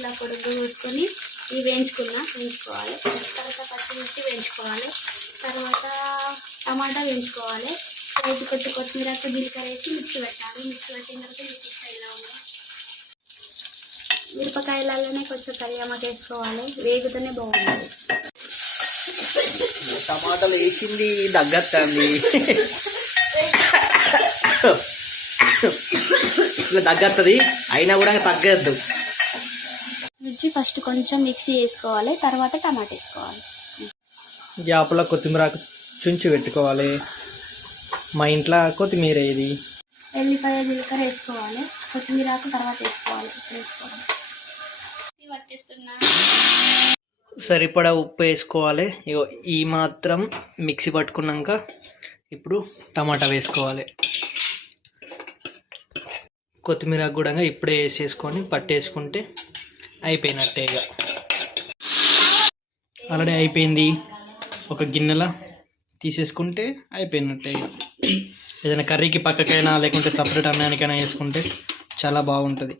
ఇలా పొడుగ్గా కోసుకొని ఇవి వేయించుకోవాలి. తర్వాత పచ్చిమిర్చి వేయించుకోవాలి. తర్వాత టమాటా వేయించుకోవాలి. రైతు కొత్తిమీర జీలకర్ర వేసి మిక్సీ పెట్టాలి. మిక్సీ పెట్టిన తర్వాత మిరపకాయ ఇలా ఉంది. మిరపకాయలలోనే కొంచెం కరియామాకు వేసుకోవాలి. వేగుతూనే బాగుంటుంది. టమాటాలు వేసింది దగ్గత్తండి, ఇట్లా తగ్గత్తది, అయినా కూడా తగ్గద్దు. మిర్చి ఫస్ట్ కొంచెం మిక్సీ వేసుకోవాలి. తర్వాత టమాటా వేసుకోవాలి. గ్యాప్లో కొత్తిమీర చుంచి పెట్టుకోవాలి. మా ఇంట్లో కొత్తిమీర ఇది. ఎల్లిపాయ జీలకర్ర వేసుకోవాలి. కొత్తిమీరకు తర్వాత వేసుకోవాలి. పట్టేస్తున్నా. సరిపడా ఉప్పు వేసుకోవాలి. ఇగో ఈ మాత్రం మిక్సీ పట్టుకున్నాక ఇప్పుడు టమాటా వేసుకోవాలి. కొత్తిమీర కూడా ఇప్పుడే వేసేసుకొని పట్టేసుకుంటే అయిపోయినట్టే. ఇక ఆల్రెడీ అయిపోయింది. ఒక గిన్నెలో తీసేసుకుంటే అయిపోయినట్టే. ఇక ఏదైనా కర్రీకి పక్కకైనా లేకుంటే సపరేట్ అన్నానికైనా వేసుకుంటే చాలా బాగుంటుంది.